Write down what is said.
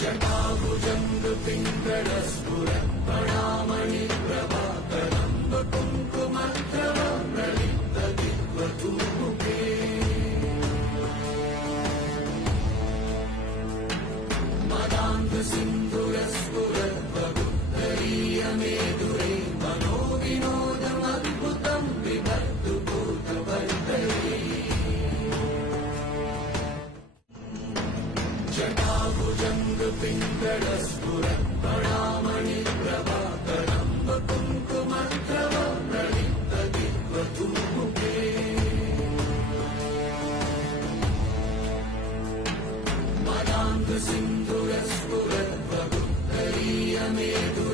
जटाभुजङ्ग पिङ्गलस्फुरत्पणामणि Prabha Kadamba कुङ्कुमद्रव प्रलिप्त दिग्वधूमुखे मदान्ध सिन्धुरस्फुरद्वगुत्तरीयमेदुरे मनोविनोदमद्भुतम् बिभर्तु भूतवर्तये जटाभुजङ्ग पिङ्गलस्फुरत्पणामणि Prabha Kadamba कुङ्कुमद्रव प्रलिप्त दिग्वधूमुखे मदान्ध सिन्धुरस्फुरद्वगुत्तरीयमेदुरे